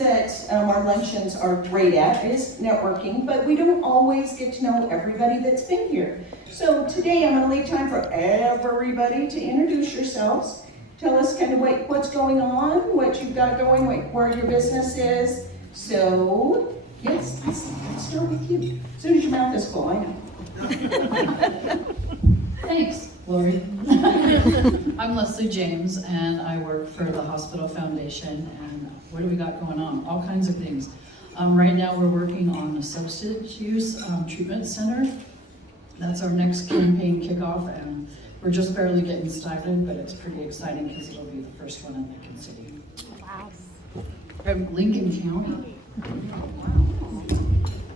that our luncheons are great at is networking, but we don't always get to know everybody that's been here. So today I'm going to leave time for everybody to introduce yourselves. Tell us kind of what's going on, what you've got going, where your business is. So, yes, let's start with you. As soon as your mouth is full, I know. Thanks, Lori. I'm Leslie James, and I work for the Hospital Foundation. And what do we got going on? All kinds of things. Right now, we're working on a substance use treatment center. That's our next campaign kickoff, and we're just barely getting started, but it's pretty exciting because it'll be the first one in Lincoln City. Wow. From Lincoln County.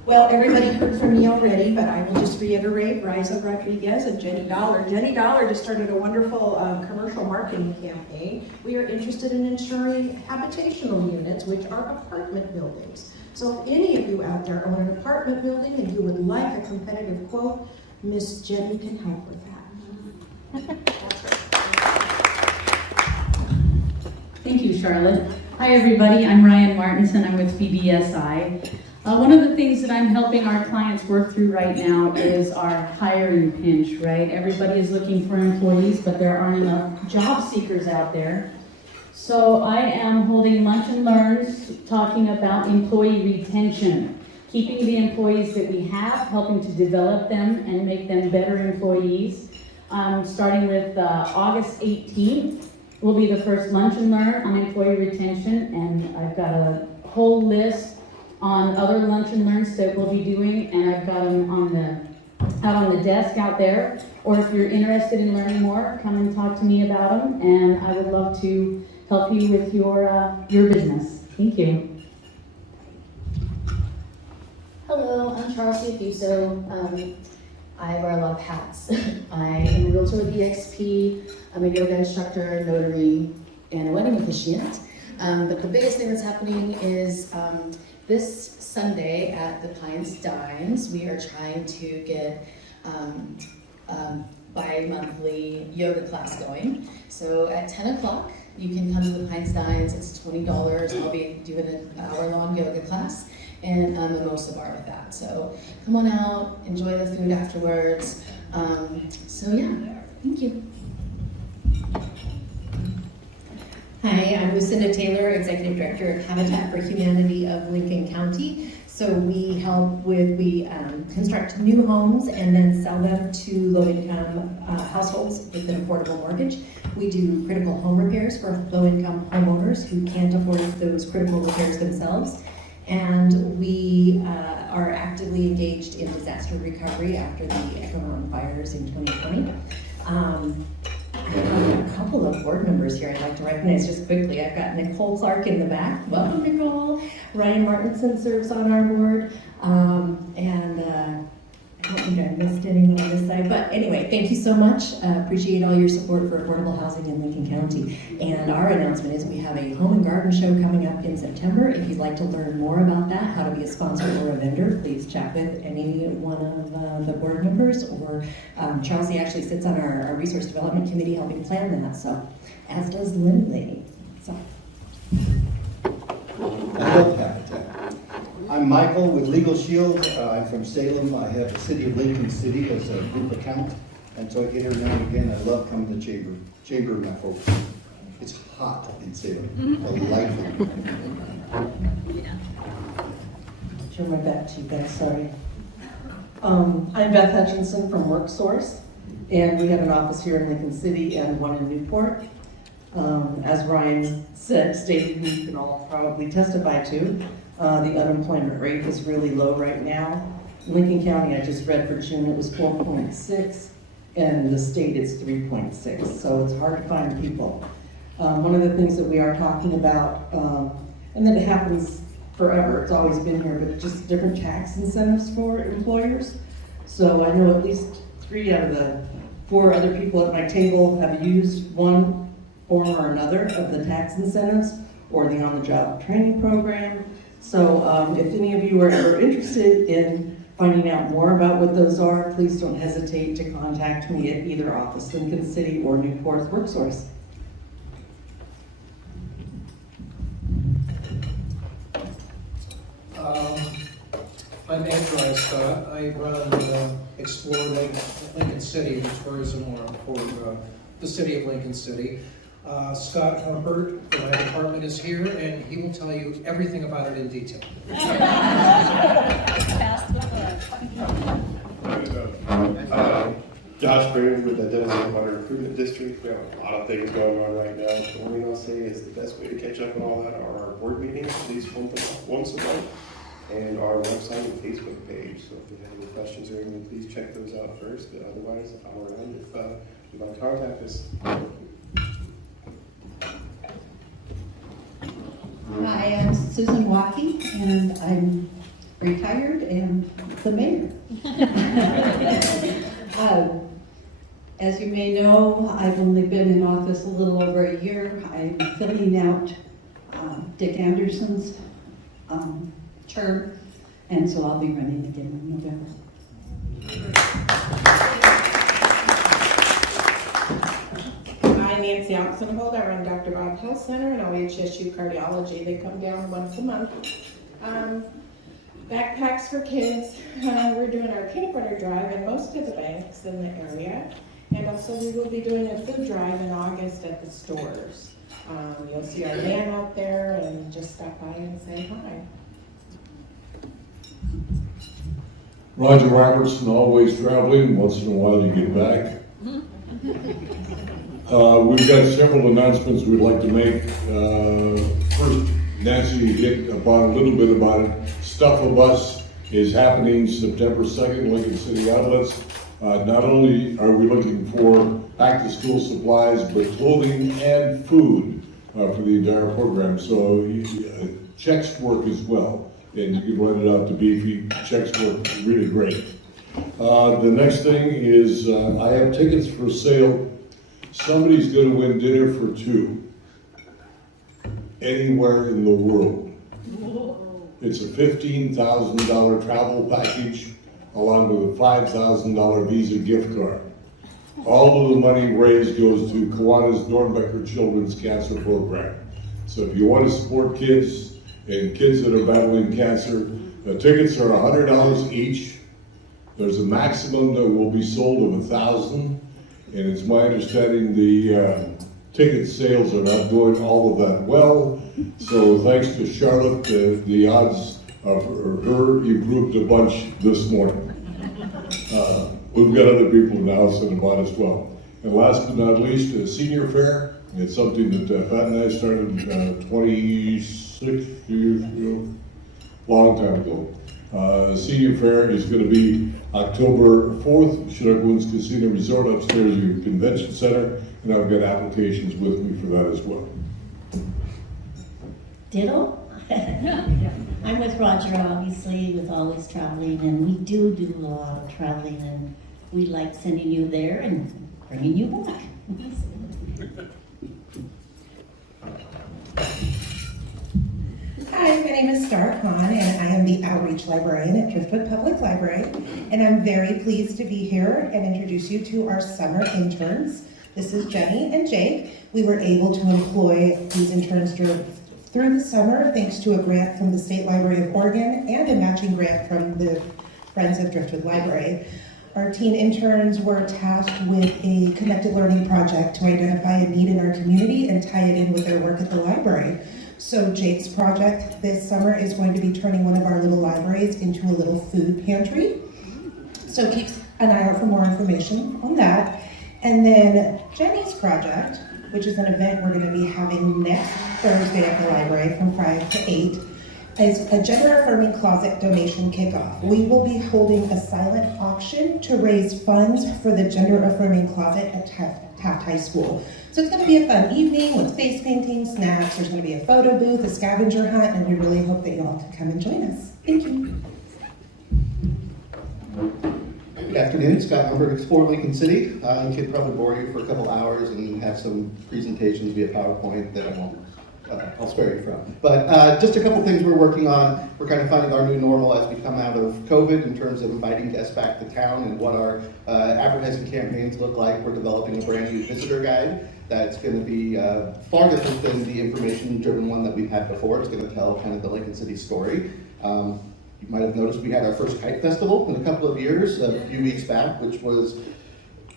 Well, everybody heard from me already, but I will just reiterate, Riza Rodriguez and Jenny Dollar. Jenny Dollar just started a wonderful commercial marketing campaign. We are interested in insuring habitational units, which are apartment buildings. So if any of you out there own an apartment building and you would like a competitive quote, Miss Jenny can help with that. Thank you, Charlotte. Hi, everybody. I'm Ryan Martinson. I'm with BBSI. One of the things that I'm helping our clients work through right now is our hiring pinch, right? Everybody is looking for employees, but there aren't enough job seekers out there. So I am holding Lunch and Learns talking about employee retention, keeping the employees that we have, helping to develop them and make them better employees. Starting with August 18th will be the first Lunch and Learn on employee retention, and I've got a whole list on other Lunch and Learns that we'll be doing, and I've got them out on the desk out there. Or if you're interested in learning more, come and talk to me about them, and I would love to help you with your business. Thank you. Hello, I'm Charles Fuso. I wear a lot of hats. I am a realtor with EXP. I'm a yoga instructor, notary, and a wedding officiant. But the biggest thing that's happening is this Sunday at the Pines Dimes, we are trying to get bi-monthly yoga class going. So at 10 o'clock, you can come to the Pines Dimes. It's $20. I'll be doing an hour-long yoga class, and I'm a mimosa bar with that. So come on out, enjoy the food afterwards. So yeah, thank you. Hi, I'm Lucinda Taylor, Executive Director of Habitat for Humanity of Lincoln County. So we construct new homes and then sell them to low-income households with an affordable mortgage. We do critical home repairs for low-income homeowners who can't afford those critical repairs themselves. And we are actively engaged in disaster recovery after the Echo Mountain fires in 2020. I have a couple of board members here I'd like to recognize just quickly. I've got Nicole Clark in the back. Welcome, Nicole. Ryan Martinson serves on our board. I don't think I missed anyone on this side. But anyway, thank you so much. Appreciate all your support for affordable housing in Lincoln County. And our announcement is we have a home and garden show coming up in September. If you'd like to learn more about that, how to be a sponsor or a vendor, please chat with any one of the board members. Or Chelsea actually sits on our resource development committee helping plan that. So, as does Lindley. So. I love Habitat. I'm Michael with Legal Shield. I'm from Salem. I have the city of Lincoln City as a group account. And so I get here now and again. I love coming to Chamber, my folks. It's hot in Salem. Delightful. Turn my back to you guys, sorry. I'm Beth Hutchinson from Worksource, and we have an office here in Lincoln City and one in Newport. As Ryan stated, you can all probably testify to, the unemployment rate is really low right now. In Lincoln County, I just read for June, it was 4.6, and the state is 3.6, so it's hard to find people. One of the things that we are talking about, and that it happens forever, it's always been here, but just different tax incentives for employers. So I know at least 3 out of the 4 other people at my table have used one form or another of the tax incentives or the on-the-job training program. So if any of you are ever interested in finding out more about what those are, please don't hesitate to contact me at either office, Lincoln City or Newport Worksource. I'm Ed Scott. I run Explore Lincoln City, the tourism arm for the city of Lincoln City. Scott Humpert from my department is here, and he will tell you everything about it in detail. Josh Brown with the Denison Water Improvement District. We have a lot of things going on right now. The only thing I'll say is the best way to catch up on all that are our board meetings, at least once a month, and our website and Facebook page. So if you have any questions or anything, please check those out first. But otherwise, I'm around if you want to contact us. Hi, I'm Susan Waukee, and I'm retired and the mayor. As you may know, I've only been in office a little over a year. I'm filling out Dick Anderson's term, and so I'll be running again in November. I'm Nancy Oxenhold. I run Dr. Bob Health Center and OHSU Cardiology. They come down once a month. Backpacks for kids. We're doing our peanut butter drive in most of the banks in the area. And also we will be doing a food drive in August at the stores. You'll see our van out there, and just stop by and say hi. Roger Robertson, always traveling. Once in a while you get back. We've got several announcements we'd like to make. First, Nancy hit upon a little bit about it. Stuff of Us is happening September 2nd, Lincoln City Outlets. Not only are we looking for back-to-school supplies, but clothing and food for the entire program. So checks work as well, and you can run it out to Beefy. Checks work really great. The next thing is I have tickets for sale. Somebody's going to win dinner for two anywhere in the world. It's a $15,000 travel package along with a $5,000 Visa gift card. All of the money raised goes to Kiwanis Dornbecker Children's Cancer Program. So if you want to support kids and kids that are battling cancer, the tickets are $100 each. There's a maximum that will be sold of 1,000, and it's my understanding the ticket sales are not doing all of that well. So thanks to Charlotte, the odds of her improved a bunch this morning. We've got other people in the house that have bought as well. And last but not least, a senior fair. It's something that Pat and I started 26 years ago, long time ago. Senior fair is going to be October 4th, Chinook Casino Resort upstairs in your convention center, and I've got applications with me for that as well. Ditto. I'm with Roger, obviously, with Always Traveling, and we do a lot of traveling, and we like sending you there and bringing you back. Hi, my name is Star Khan, and I am the Outreach Librarian at Driftwood Public Library, and I'm very pleased to be here and introduce you to our summer interns. This is Jenny and Jake. We were able to employ these interns through the summer thanks to a grant from the State Library of Oregon and a matching grant from the Friends of Driftwood Library. Our teen interns were tasked with a connected learning project to identify a need in our community and tie it in with their work at the library. So Jake's project this summer is going to be turning one of our little libraries into a little food pantry. So keep an eye out for more information on that. And then Jenny's project, which is an event we're going to be having next Thursday at the library from 5 to 8, is a gender-affirming closet donation kickoff. We will be holding a silent auction to raise funds for the gender-affirming closet at Taft High School. So it's going to be a fun evening with face painting, snacks, there's going to be a photo booth, a scavenger hunt, and we really hope that you all can come and join us. Thank you. Good afternoon, Scott Humbert, Explore Lincoln City. I could probably bore you for a couple hours and have some presentations via PowerPoint that I won't, I'll spare you from. But just a couple things we're working on. We're kind of finding our new normal as we come out of COVID in terms of inviting guests back to town and what our advertising campaigns look like. We're developing a brand new visitor guide that's going to be far different than the information-driven one that we've had before. It's going to tell kind of the Lincoln City story. You might have noticed we had our first kite festival in a couple of years, a few weeks back, which was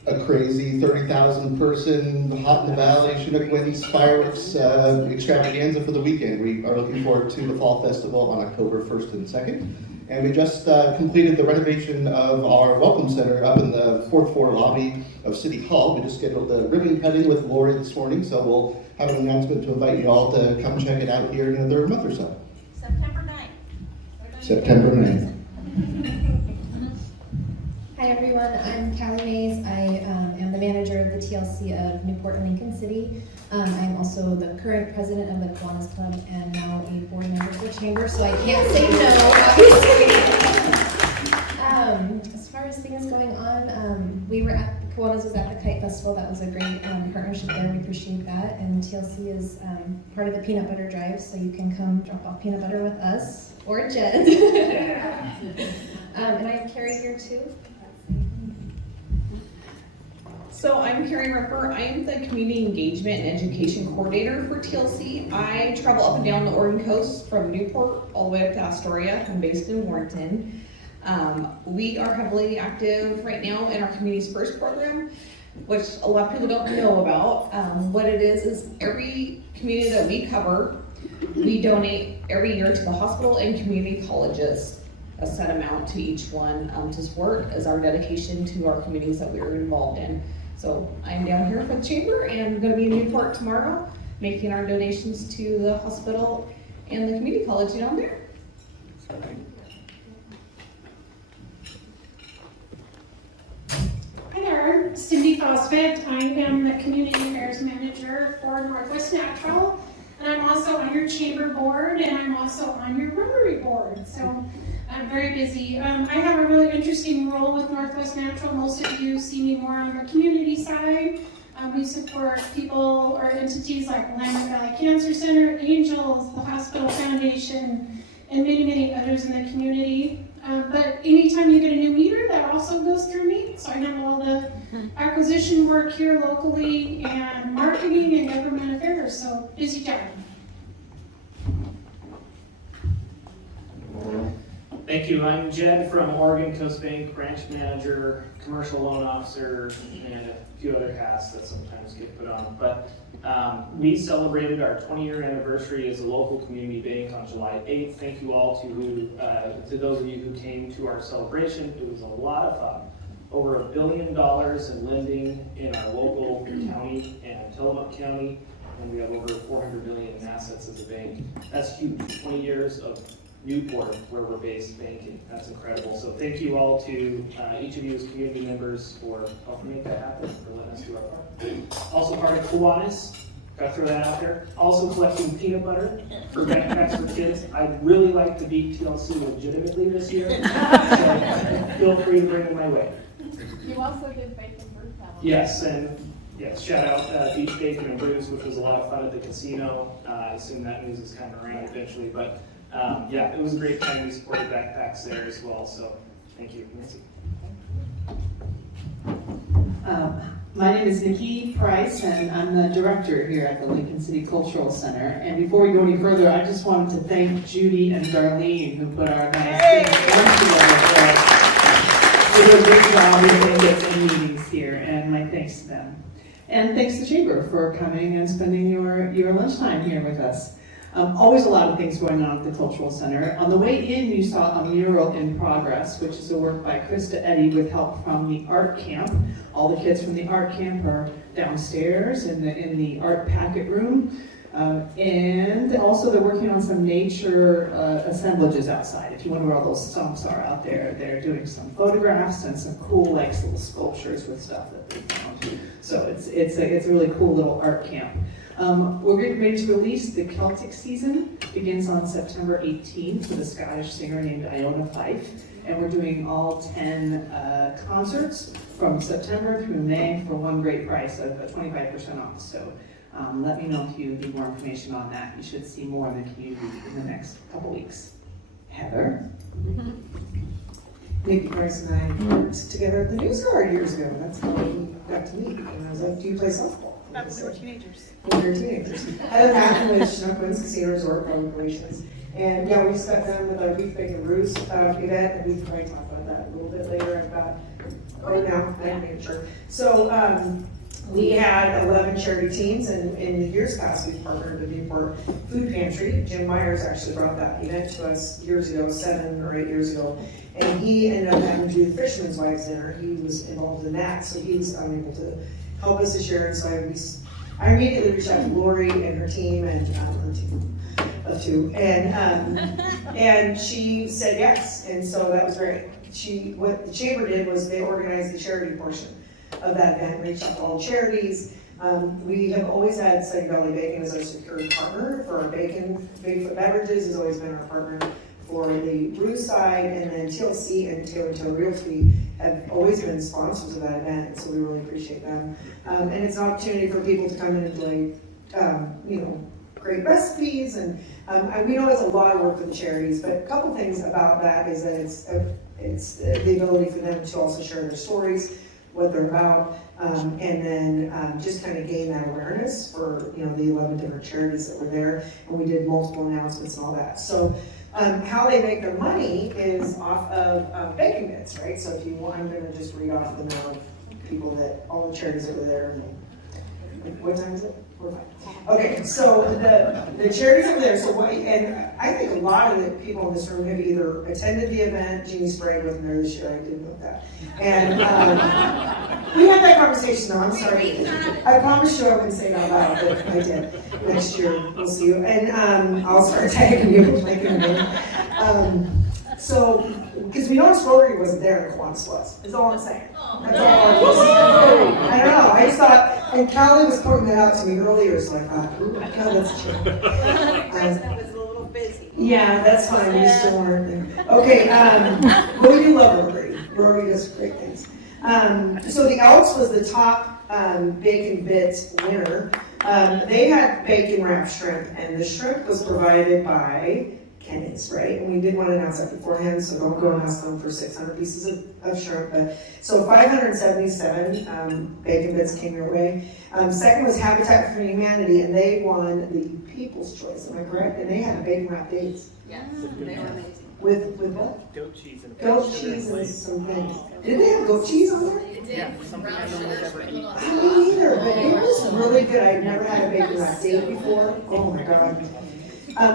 a crazy 30,000 person, hot in the valley, Chinook winds, fireworks extravaganza for the weekend. We are looking forward to the Fall Festival on October 1st and 2nd. And we just completed the renovation of our Welcome Center up in the 4th floor lobby of City Hall. We just scheduled the ribbon cutting with Lori this morning, so we'll have an announcement to invite you all to come check it out here in another month or so. September 9th. September 9th. Hi everyone, I'm Callie Mays. I am the manager of the TLC of Newport and Lincoln City. I'm also the current president of the Kiwanis Club and now a board member of the chamber, so I can't say no, obviously. As far as things going on, we were at, Kiwanis was at the Kite Festival. That was a great partnership there. We appreciate that. And TLC is part of the Peanut Butter Drive, so you can come drop off peanut butter with us or Jen. And I have Carrie here too. So I'm Carrie Ripper. I am the Community Engagement and Education Coordinator for TLC. I travel up and down the Oregon coast from Newport all the way up to Astoria. I'm based in Warrenton. We are heavily active right now in our Communities First program, which a lot of people don't know about. What it is every community that we cover, we donate every year to the hospital and community colleges a set amount to each one to support as our dedication to our communities that we are involved in. So I'm down here for the chamber and going to be in Newport tomorrow, making our donations to the hospital and the community college down there. Hi there, Cindy Fosfet. I am the Community Affairs Manager for Northwest Natural, and I'm also on your chamber board, and I'm also on your Rotary board, so I'm very busy. I have a really interesting role with Northwest Natural. Most of you see me more on the community side. We support people or entities like Willamette Valley Cancer Center, Angels, the Hospital Foundation, and many, many others in the community. But anytime you get a new meter, that also goes through me. So I handle all the acquisition work here locally and marketing and government affairs. So busy time. Thank you. I'm Jed from Oregon Coast Bank, branch manager, commercial loan officer, and a few other hats that sometimes get put on. But we celebrated our 20-year anniversary as a local community bank on July 8th. Thank you all to those of you who came to our celebration. It was a lot of fun. Over $1 billion in lending in our local county and Tillamook County, and we have over $400 million in assets as a bank. That's huge. 20 years of Newport, where we're based banking. That's incredible. So thank you all to each of you as community members for helping make that happen, for letting us do our part. Also part of Kiwanis, gotta throw that out there. Also collecting peanut butter for backpacks for kids. I'd really like to beat TLC legitimately this year, so feel free to bring them my way. You also did bacon brew salad. Yes, and yes, shout out Beach Bacon and Brews, which was a lot of fun at the casino. I assume that news is coming around eventually, but yeah, it was a great time. We supported backpacks there as well, so thank you. Nancy. My name is Nikki Price, and I'm the director here at the Lincoln City Cultural Center. And before we go any further, I just wanted to thank Judy and Darlene, who put our nice lunch together for us. They do a great job with tickets and meetings here, and my thanks to them. And thanks to the Chamber for coming and spending your lunchtime here with us. Always a lot of things going on at the Cultural Center. On the way in, you saw a mural in progress, which is a work by Krista Eddy with help from the art camp. All the kids from the art camp are downstairs in the art packet room. And also they're working on some nature assemblages outside. If you wonder where all those stumps are out there, they're doing some photographs and some cool little sculptures with stuff that they found. So it's a really cool little art camp. We're getting ready to release the Celtic season. Begins on September 18th with a Scottish singer named Iona Fife. And we're doing all 10 concerts from September through May for one great price of 25% off. So let me know if you need more information on that. You should see more in the community in the next couple weeks. Heather? Nikki Price and I worked together at the News Guard years ago. That's how we got to meet. And I was like, do you play softball? Not when we were teenagers. When we were teenagers. Other than that, with Chinook Winds Casino Resort Public Relations. And yeah, we just got done with our Beef Bacon Roost event, and we can probably talk about that a little bit later. I've got, I'm not sure. So, we had 11 charity teams, and in the years past, we've partnered with Newport Food Pantry. Jim Myers actually brought that event to us years ago, 7 or 8 years ago. And he ended up having to do the Fisherman's Wives Dinner. He was involved in that, so he was unable to help us this year. And so I immediately reached out to Lori and her team, and her team of 2, and she said yes, and so that was great. What the chamber did was they organized the charity portion of that event, reached out to all charities. We have always had Sunny Valley Bacon as our secure partner for our bacon. Bigfoot Beverages has always been our partner for the brew side, and then TLC and Taylor Realty have always been sponsors of that event, so we really appreciate them. And it's an opportunity for people to come in and enjoy, great recipes, and we know it's a lot of work for the charities, but a couple things about that is that it's the ability for them to also share their stories, what they're about, and then just kind of gain that awareness for the 11 different charities that were there, and we did multiple announcements and all that. So how they make their money is off of bacon bits, right? So if you want, I'm going to just read off the amount of people that all the charities that were there. What time is it? We're fine. Okay, so the charities over there, and I think a lot of the people in this room have either attended the event. Jeannie Sprague wasn't there this year, I didn't know that. And we had that conversation though, I'm sorry. I promised you I wouldn't say it out loud, but I did. Next year, we'll see you. And I'll start tagging you with like so, because we noticed Rotary wasn't there and Kiwanis was. That's all I'm saying. That's all I don't know. I just thought, and Callie was pointing that out to me earlier, so I thought, ooh, that's true. President was a little busy. Yeah, that's fine. We still weren't there. Okay, but we do love Rotary. Rotary does great things. So the Elks was the top bacon bit winner. They had bacon wrapped shrimp, and the shrimp was provided by Kenny's, right? And we did want to announce that beforehand, so don't go and ask them for 600 pieces of shrimp. But so 577 bacon bits came your way. Second was Habitat for Humanity, and they won the People's Choice. Am I correct? And they had bacon wrapped dates. Yes, they were amazing. With what? Goat cheese and Goat cheese and some things. Did they have goat cheese on there? It did. Something I don't ever eat. I didn't either, but it was really good. I'd never had a bacon wrapped date before. Oh my God.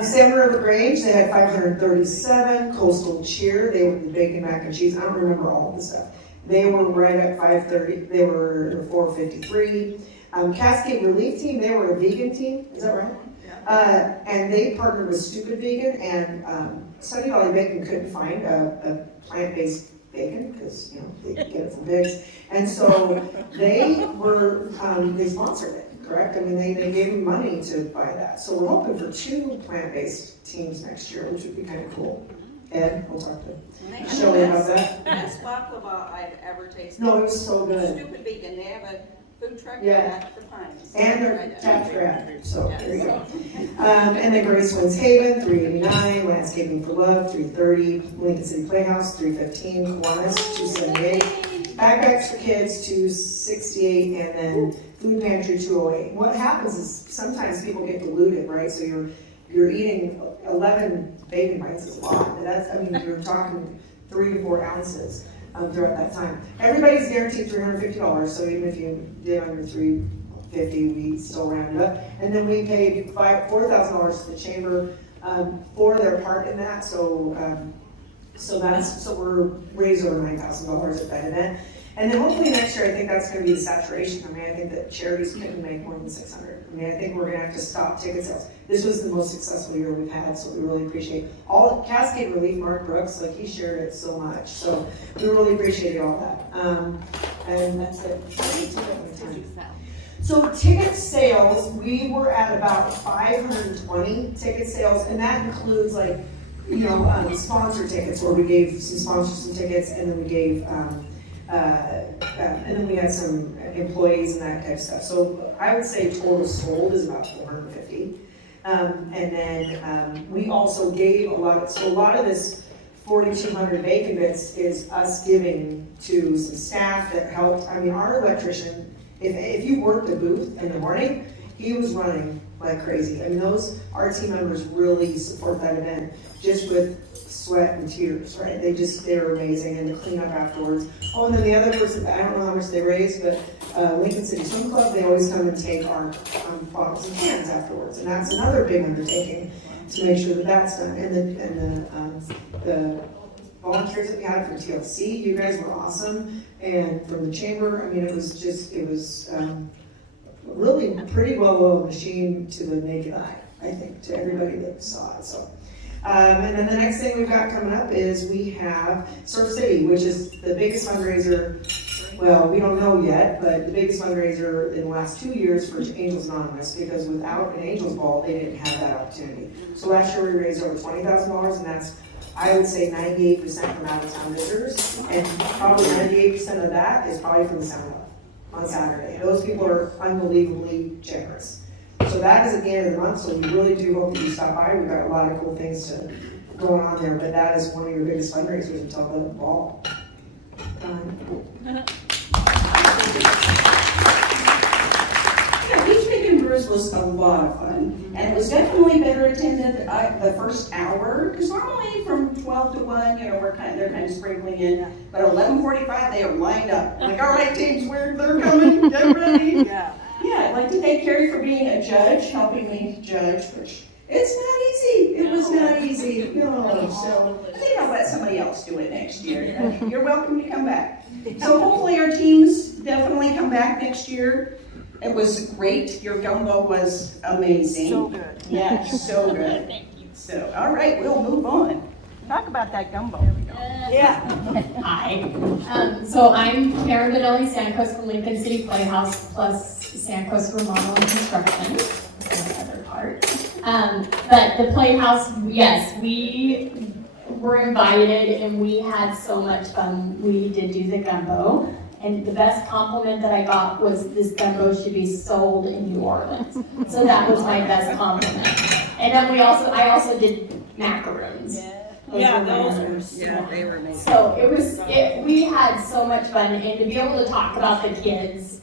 Salmon River Grange, they had 537. Coastal Cheer, they were the bacon mac and cheese. I don't remember all of the stuff. They were right at 530. They were 453. Cascade Relief Team, they were a vegan team. Is that right? Yeah. And they partnered with Stupid Vegan, and Sunny Valley Bacon couldn't find a plant-based bacon because they get it from pigs, and so they sponsored it. Correct? I mean, they gave them money to buy that. So we're hoping for 2 plant-based teams next year, which would be kind of cool. Ed, we'll talk to Shelley about that. Best baklava I've ever tasted. No, it was so good. Stupid Vegan, they have a food truck Yeah. at the Pines. And they're Taft grad, so there you go. And then Grace Winds Haven, 389, Landscaping for Love, 330, Lincoln City Playhouse, 315, Kiwanis, 278, Backpacks for Kids, 268, and then Food Pantry, 208. What happens is sometimes people get diluted, right? So you're eating 11 bacon bites is a lot. And you're talking 3 to 4 ounces throughout that time. Everybody's guaranteed $350, so even if you did under $350, we still round it up. And then we paid $4,000 to the chamber for their part in that. So we're raised over $9,000 at that event. And then hopefully next year, I think that's going to be the saturation. I mean, I think that charities couldn't make more than 600. I mean, I think we're going to have to stop ticket sales. This was the most successful year we've had, so we really appreciate all Cascade Relief. Mark Brooks, he shared it so much, so we really appreciated all that. And that's it. So ticket sales, we were at about 520 ticket sales, and that includes sponsor tickets, where we gave some sponsors some tickets, and then we gave. And then we had some employees and that type of stuff. So I would say total sold is about 450. And then we also gave a lot of this 4,200 bacon bits is us giving to some staff that helped. I mean, our electrician if you worked the booth in the morning, he was running like crazy. I mean, our team members really support that event just with sweat and tears, right? They were amazing, and the cleanup afterwards. Oh, and then the other person, I don't know how much they raised, but Lincoln City Swim Club, they always come and take our bottles and cans afterwards, and that's another big undertaking to make sure that that's done. And the volunteers that we had from TLC, you guys were awesome, and from the chamber, I mean, it was really pretty well-oiled machine to the naked eye, I think, to everybody that saw it. So. And then the next thing we've got coming up is we have Surf City, which is the biggest fundraiser. Well, we don't know yet, but the biggest fundraiser in the last 2 years for Angels Anonymous, because without an Angels Ball, they didn't have that opportunity. So last year we raised over $20,000, and that's, I would say, 98% from out-of-town visitors, and probably 98% of that is probably from the Sound Off on Saturday. Those people are unbelievably generous. So that is at the end of the month, so we really do hope that you stop by. We've got a lot of cool things going on there, but that is one of your biggest fundraisers until the ball. Beach Big and Brews was a lot of fun, and it was definitely better attended the first hour, because normally from 12 to 1, you know, they're kind of sprinkling in, but 11:45 they are lined up. Like, all right, teams, they're coming, get ready. Yeah, I'd like to thank Carrie for being a judge, helping me judge, which it's not easy. It was not easy. No, so I think I'll let somebody else do it next year. You're welcome to come back. So hopefully our teams definitely come back next year. It was great. Your gumbo was amazing. So good. Yeah, so good. Thank you. So, all right, we'll move on. Talk about that gumbo. Yeah. Hi. So I'm Karen Benelli Santos from Lincoln City Playhouse plus Santos Remodel and Construction. That's the other part. But the Playhouse, yes, we were invited and we had so much fun. We did do the gumbo. And the best compliment that I got was this gumbo should be sold in New Orleans. So that was my best compliment. And then I also did macaroons. Yeah, they were amazing. So we had so much fun, and to be able to talk about the kids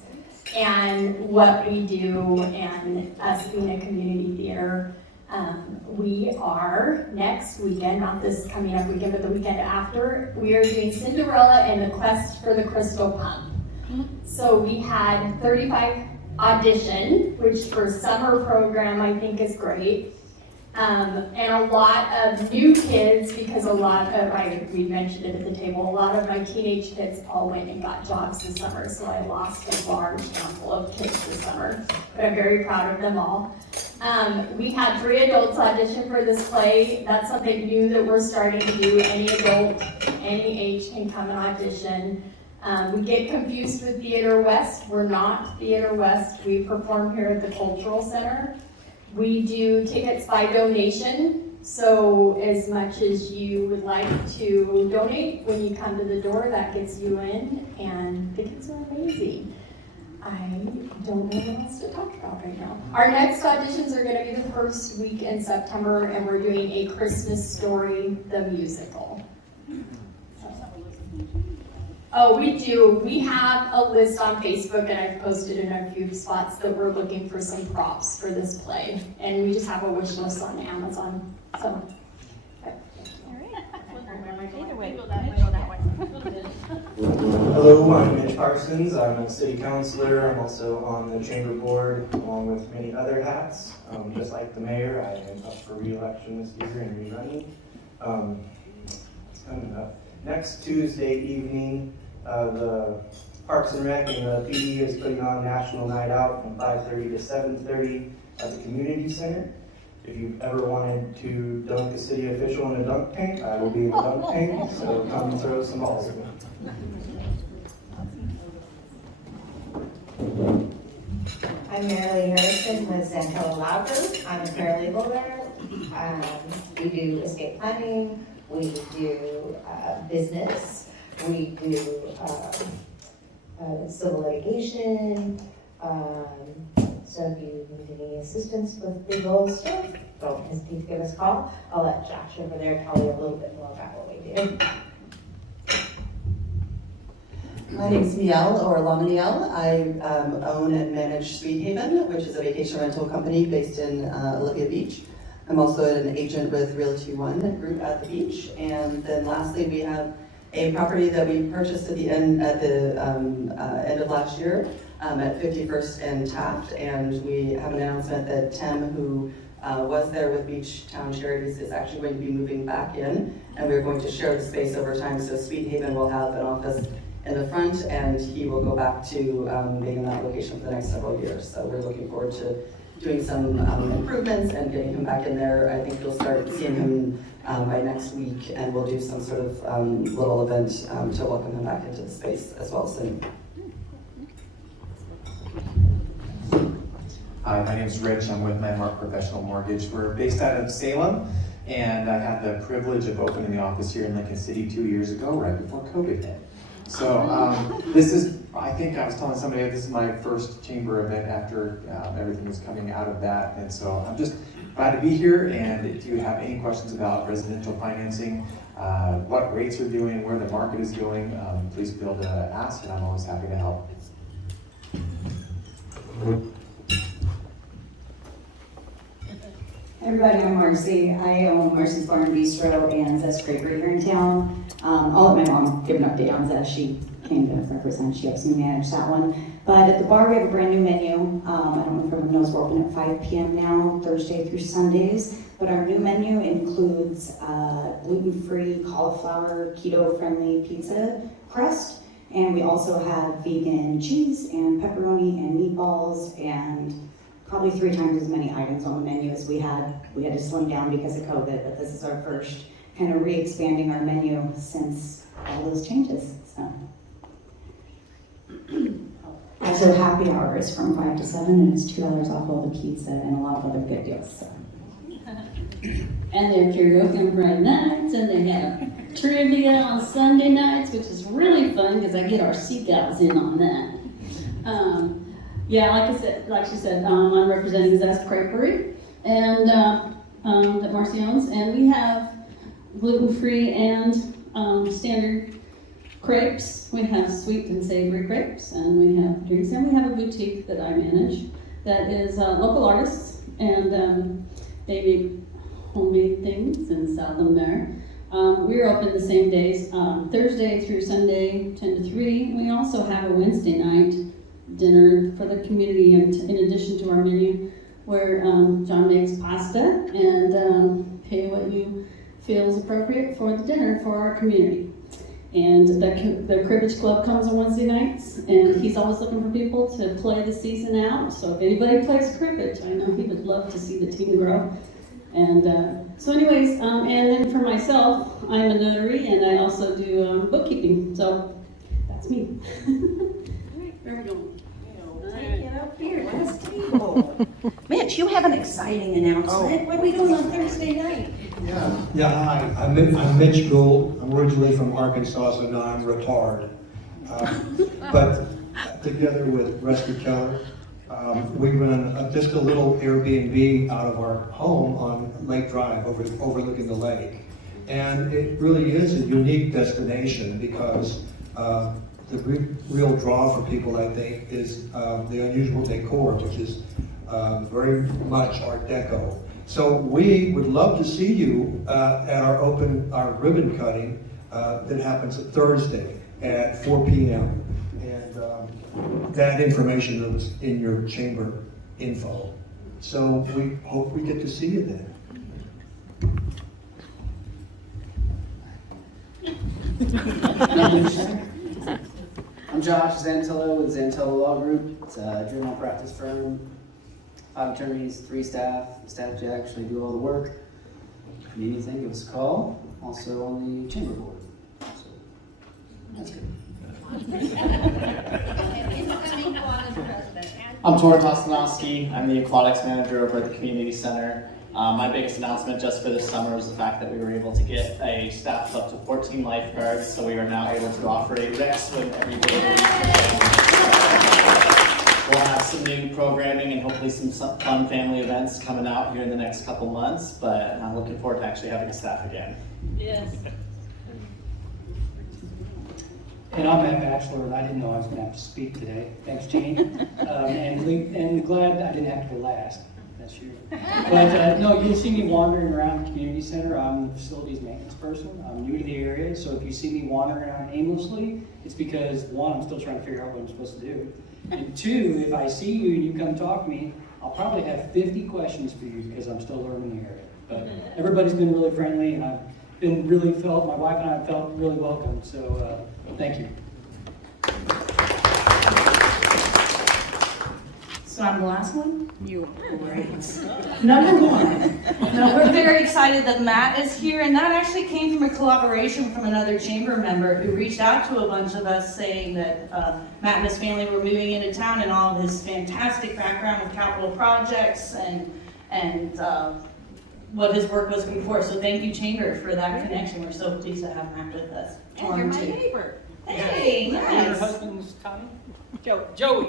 and what we do and us being a community theater. We are next weekend, not this coming up weekend, but the weekend after, we are doing Cinderella and the Quest for the Crystal Pump. So we had 35 audition, which for summer program I think is great. And a lot of new kids, because we mentioned it at the table, a lot of my teenage kids all went and got jobs this summer, so I lost a large handful of kids this summer, but I'm very proud of them all. We had 3 adults audition for this play. That's something new that we're starting to do. Any adult, any age can come and audition. We get confused with Theater West. We're not Theater West. We perform here at the Cultural Center. We do tickets by donation, so as much as you would like to donate, when you come to the door, that gets you in, and the kids are amazing. I don't know what else to talk about right now. Our next auditions are going to be the first week in September, and we're doing A Christmas Story, the musical. Oh, we do. We have a list on Facebook, and I've posted in a few spots that we're looking for some props for this play. And we just have a wish list on Amazon. So, Hello, I'm Mitch Parsons. I'm a city councilor. I'm also on the chamber board, along with many other hats. Just like the mayor, I am up for re-election this year and rerunning. It's coming up. Next Tuesday evening, the Parks and Rec and the PD is putting on National Night Out from 5:30 to 7:30 at the Community Center. If you've ever wanted to dunk a city official in a dunk tank, I will be in the dunk tank, so come throw some balls at me. I'm Marilee Harrison with Zantel Law Group. I'm a paralegal there. We do estate planning. We do business, we do civil litigation, so if you need any assistance with legal stuff, don't hesitate to give us a call. I'll let Josh over there tell you a little bit more about what we do. My name is Miel, or Lamaniel. I own and manage Sweet Haven, which is a vacation rental company based in Olivia Beach. I'm also an agent with Realty One group at the beach. And then lastly, we have a property that we purchased at the end of last year at 51st and Taft. And we have an announcement that Tim, who was there with Beach Town Charities, is actually going to be moving back in. And we're going to share the space over time. So Sweet Haven will have an office in the front, and he will go back to being in that location for the next several years. So we're looking forward to doing some improvements and getting him back in there. I think you'll start seeing him by next week, and we'll do some sort of little event to welcome him back into the space as well soon. Hi, my name is Rich. I'm with Landmark Professional Mortgage. We're based out of Salem, and I had the privilege of opening the office here in Lincoln City 2 years ago, right before COVID hit. So this is, I think I was telling somebody, this is my first chamber event after everything was coming out of that. And so I'm just glad to be here. And if you have any questions about residential financing, what rates are doing, where the market is going, please feel to ask, and I'm always happy to help. Everybody, I'm Marcy. I own Marcy's Bar and Bistro and Zest Creamery here in town. I'll let my mom give an update on Zest. She came to represent, she helps me manage that one. But at the bar, we have a brand new menu. I don't know if everyone knows, we're open at 5 p.m. now, Thursday through Sundays. But our new menu includes gluten-free, cauliflower, keto-friendly pizza crust. And we also have vegan cheese and pepperoni and meatballs and probably 3 times as many items on the menu as we had. We had to slim down because of COVID, but this is our first kind of re-expanding our menu since all those changes. So, also happy hour is from 5 to 7, and it's $2 off all the pizza and a lot of other good deals. So. And they're karaoke on Friday nights, and they have trivia on Sunday nights, which is really fun because I get our seagulls in on that. Yeah, like she said, I'm representing Zest Creamery and that Marcy owns, and we have gluten-free and standard crepes. We have sweet and savory crepes, and we have drinks, and we have a boutique that I manage that is local artists, and they make homemade things and sell them there. We're open the same days, Thursday through Sunday, 10 to 3. We also have a Wednesday night dinner for the community, and in addition to our menu, where John makes pasta and pay what you feel is appropriate for the dinner for our community. And the Cribbage Club comes on Wednesday nights, and he's always looking for people to play the season out. So if anybody plays cribbage, I know he would love to see the team grow. And so anyways, and then for myself, I'm a notary, and I also do bookkeeping. So that's me. Where are we going? Get up here, last table. Mitch, you have an exciting announcement. What are we doing on Thursday night? Yeah, hi, I'm Mitch Gould. I'm originally from Arkansas, so now I'm retired. But together with Rusty Keller, we run just a little Airbnb out of our home on Lake Drive overlooking the lake. And it really is a unique destination because the real draw for people, I think, is the unusual decor, which is very much Art Deco. So we would love to see you at our ribbon cutting that happens at Thursday at 4 p.m. And that information is in your chamber info. So we hope we get to see you then. I'm Josh Zantillo with Zantillo Law Group. It's a juvenile practice firm. 5 attorneys, 3 staff. The staff to actually do all the work. If you need anything, give us a call. Also on the chamber board. So that's good. I'm Tor Tostanowski. I'm the aquatics manager over at the community center. My biggest announcement just for this summer is the fact that we were able to get a staff up to 14 lifeguards, so we are now able to offer a rec swim every day. We'll have some new programming and hopefully some fun family events coming out here in the next couple months, but I'm looking forward to actually having a staff again. Yes. And I'm Matt Batchelor, and I didn't know I was going to have to speak today. Thanks, Jeannie. And glad I didn't have to go last. That's you. But no, you'll see me wandering around the community center. I'm the facilities maintenance person. I'm new to the area, so if you see me wandering around aimlessly, it's because, one, I'm still trying to figure out what I'm supposed to do. And two, if I see you and you come talk to me, I'll probably have 50 questions for you because I'm still learning the area. But everybody's been really friendly, and I've been really felt, my wife and I have felt really welcome, so thank you. So I'm the last one? You. Great. Number one. No, we're very excited that Matt is here, and that actually came from a collaboration from another chamber member who reached out to a bunch of us saying that Matt and his family were moving into town and all of his fantastic background with capital projects and what his work was before. So thank you, Chamber, for that connection. We're so pleased to have Matt with us. And you're my neighbor. Hey, Your nice. husband's Tommy? Joey.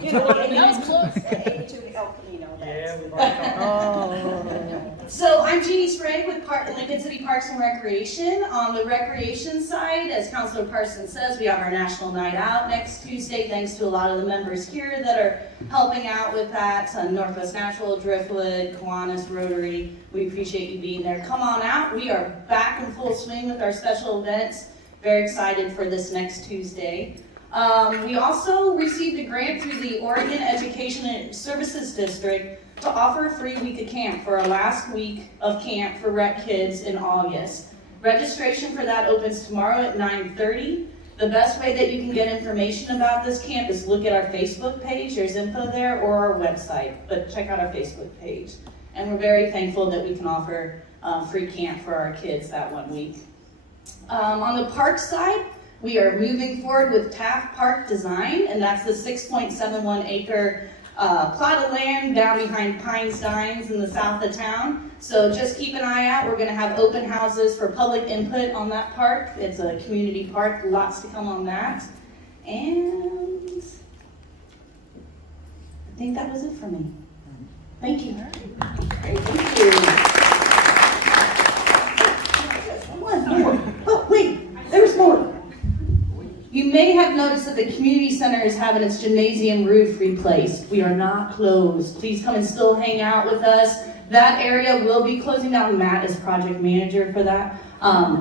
You know, and that was close. To El Camino. Yeah, we've already talked. So I'm Jeannie Sprague with Lincoln City Parks and Recreation. On the recreation side, as Councilor Parsons says, we have our National Night Out next Tuesday, thanks to a lot of the members here that are helping out with that. Northwest Natural, Driftwood, Kiwanis, Rotary. We appreciate you being there. Come on out. We are back in full swing with our special events. Very excited for this next Tuesday. We also received a grant through the Oregon Education and Services District to offer a free week of camp for our last week of camp for rec kids in August. Registration for that opens tomorrow at 9:30. The best way that you can get information about this camp is look at our Facebook page. There's info there, or our website, but check out our Facebook page. And we're very thankful that we can offer free camp for our kids that 1 week. On the park side, we are moving forward with Taft Park Design, and that's the 6.71 acre plot of land down behind Pines Dines in the south of town. So just keep an eye out. We're going to have open houses for public input on that park. It's a community park, lots to come on that. And I think that was it for me. Thank you. Great, thank you. One more. Oh, wait, there's more. You may have noticed that the community center is having its gymnasium roof replaced. We are not closed. Please come and still hang out with us. That area will be closing down. Matt is project manager for that,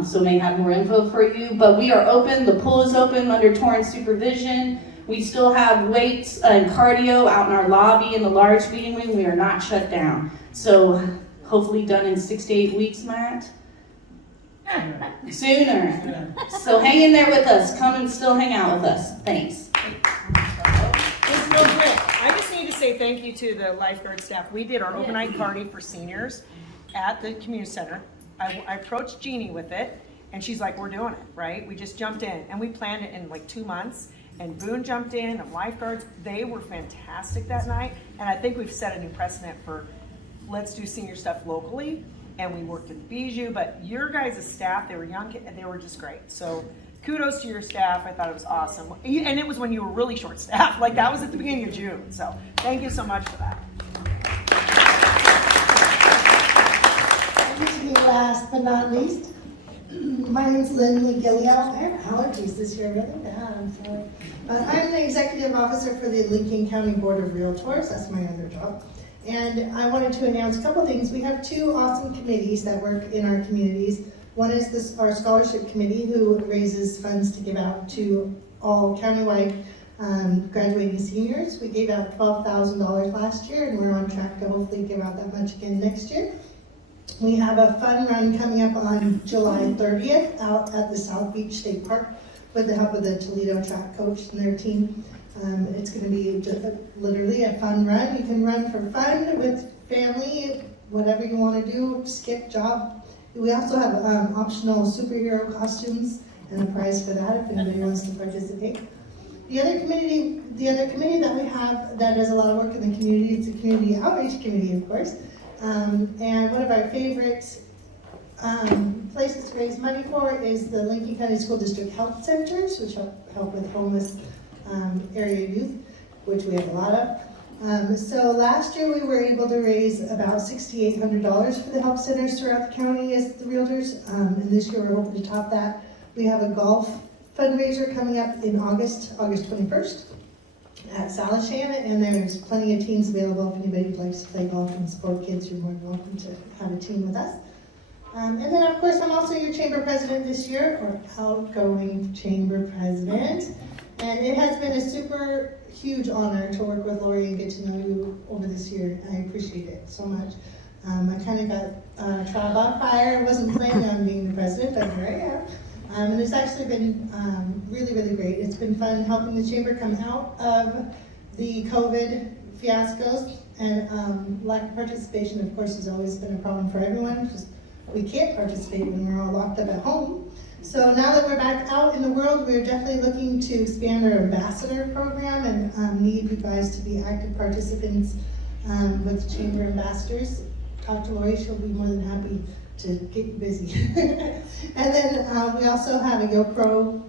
so may have more info for you. But we are open. The pool is open under Torrance supervision. We still have weights and cardio out in our lobby in the large meeting room. We are not shut down. So hopefully done in 6 to 8 weeks, Matt. Sooner. So hang in there with us. Come and still hang out with us. Thanks. It's no good. I just need to say thank you to the lifeguard staff. We did our overnight party for seniors at the community center. I approached Jeannie with it, and she's like, we're doing it, right? We just jumped in, and we planned it in like 2 months. And Boone jumped in, and lifeguards, they were fantastic that night. And I think we've set a new precedent for let's do senior stuff locally. And we worked at Bijou, but your guys' staff, they were young, and they were just great. So kudos to your staff. I thought it was awesome. And it was when you were really short staffed. Like that was at the beginning of June. So thank you so much for that. And to be last but not least, my name's Lynn Gilliel. I have allergies this year, really bad, I'm sorry. But I'm the executive officer for the Lincoln County Board of Realtors. That's my other job. And I wanted to announce a couple things. We have 2 awesome committees that work in our communities. One is our scholarship committee, who raises funds to give out to all countywide graduating seniors. We gave out $12,000 last year, and we're on track to hopefully give out that much again next year. We have a fun run coming up on July 30th out at the South Beach State Park with the help of the Toledo track coach and their team. It's going to be just literally a fun run. You can run for fun with family, whatever you want to do, skip, jog. We also have optional superhero costumes and a prize for that if anybody wants to participate. The other committee that we have that does a lot of work in the community is the Community Outreach Committee, of course. And one of our favorite places to raise money for is the Lincoln County School District Health Centers, which help with homeless area youth, which we have a lot of. So last year we were able to raise about $6,800 for the health centers throughout the county as the realtors, and this year we're hoping to top that. We have a golf fundraiser coming up in August 21st at Salishan, and there's plenty of teams available. If anybody likes to play golf and support kids, you're more than welcome to have a team with us. And then, of course, I'm also your chamber president this year, or outgoing chamber president. And it has been a super huge honor to work with Lori and get to know you over this year. I appreciate it so much. I kind of got trial by fire. I wasn't planning on being the president, but here I am. And it's actually been really, really great. It's been fun helping the chamber come out of the COVID fiascos. And lack of participation, of course, has always been a problem for everyone. Just we can't participate when we're all locked up at home. So now that we're back out in the world, we're definitely looking to expand our ambassador program and need you guys to be active participants with the chamber ambassadors. Talk to Lori, she'll be more than happy to get you busy. And then we also have a GoPro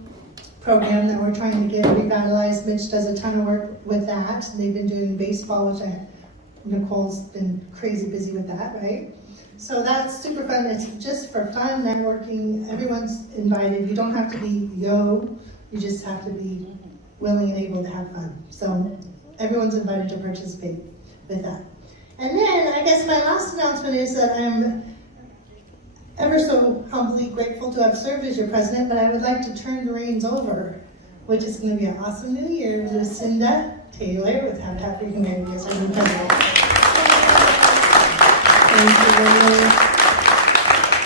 program that we're trying to get revitalized. Mitch does a ton of work with that. They've been doing baseball, which Nicole's been crazy busy with that, right? So that's super fun. It's just for fun, networking. Everyone's invited. You don't have to be you just have to be willing and able to have fun. So everyone's invited to participate with that. And then I guess my last announcement is that I'm ever so humbly grateful to have served as your president, but I would like to turn the reins over, which is going to be an awesome new year, to Lucinda Taylor with Habitat for Humanity as our new president. Thank you, Lily.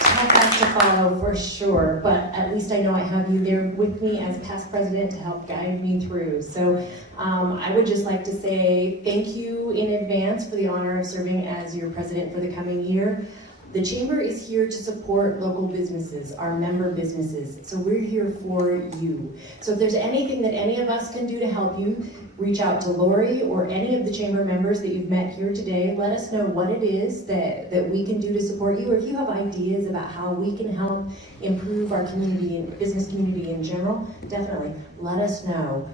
Tough act to follow for sure, but at least I know I have you there with me as past president to help guide me through. So I would just like to say thank you in advance for the honor of serving as your president for the coming year. The Chamber is here to support local businesses, our member businesses, so we're here for you. So if there's anything that any of us can do to help you, reach out to Lori or any of the Chamber members that you've met here today. Let us know what it is that we can do to support you, or if you have ideas about how we can help improve our community and business community in general, definitely let us know.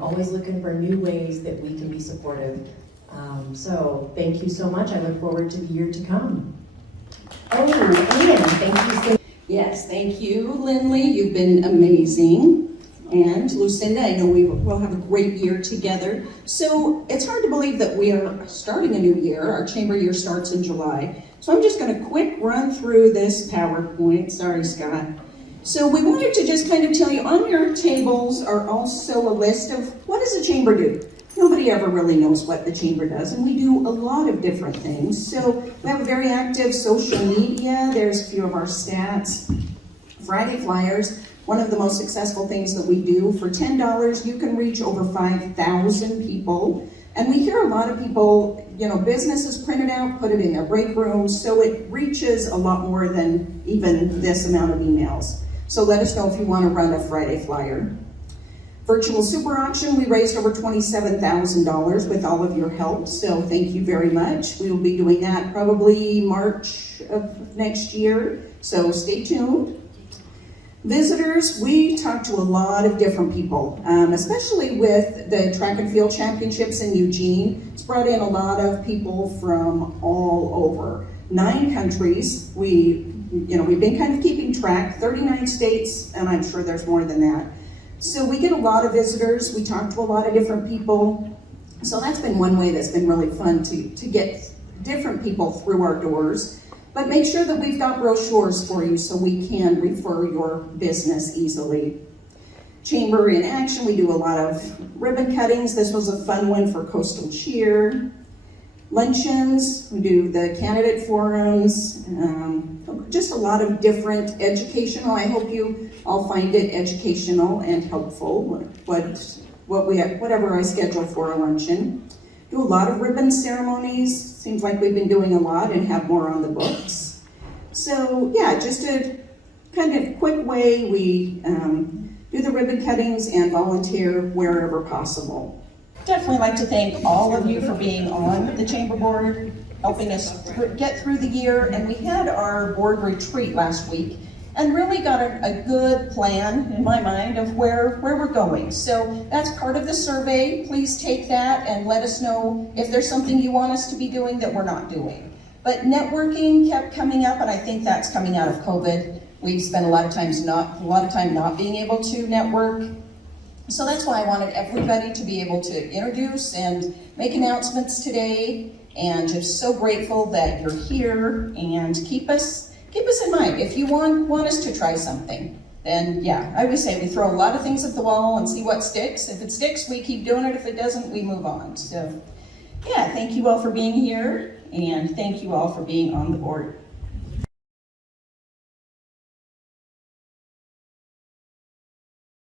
Always looking for new ways that we can be supportive. So thank you so much. I look forward to the year to come. Oh, Ian, thank you so much. Yes, thank you, Lindley. You've been amazing. And Lucinda, I know we'll have a great year together. So it's hard to believe that we are starting a new year. Our chamber year starts in July. So I'm just going to quick run through this PowerPoint. Sorry, Scott. So we wanted to just kind of tell you, on your tables are also a list of what does the chamber do? Nobody ever really knows what the chamber does, and we do a lot of different things. So we have a very active social media. There's a few of our stats. Friday flyers, one of the most successful things that we do. For $10, you can reach over 5,000 people. And we hear a lot of people, businesses print it out, put it in their break rooms, so it reaches a lot more than even this amount of emails. So let us know if you want to run a Friday flyer. Virtual super auction, we raised over $27,000 with all of your help, so thank you very much. We will be doing that probably March of next year, so stay tuned. Visitors, we talk to a lot of different people, especially with the track and field championships in Eugene. It's brought in a lot of people from all over. 9 countries, we've been kind of keeping track, 39 states, and I'm sure there's more than that. So we get a lot of visitors, we talk to a lot of different people. So that's been one way that's been really fun to get different people through our doors. But make sure that we've got brochures for you so we can refer your business easily. Chamber in action, we do a lot of ribbon cuttings. This was a fun one for Coastal Cheer. Luncheons, we do the candidate forums, just a lot of different educational. I hope you all find it educational and helpful, whatever I schedule for a luncheon. Do a lot of ribbon ceremonies. Seems like we've been doing a lot and have more on the books. So yeah, just a kind of quick way we do the ribbon cuttings and volunteer wherever possible. Definitely like to thank all of you for being on the Chamber Board, helping us get through the year. And we had our board retreat last week and really got a good plan, in my mind, of where we're going. So that's part of the survey. Please take that and let us know if there's something you want us to be doing that we're not doing. But networking kept coming up, and I think that's coming out of COVID. We've spent a lot of time not being able to network. So that's why I wanted everybody to be able to introduce and make announcements today, and just so grateful that you're here, and keep us in mind. If you want us to try something, then yeah, I would say we throw a lot of things at the wall and see what sticks. If it sticks, we keep doing it. If it doesn't, we move on. So yeah, thank you all for being here, and thank you all for being on the board.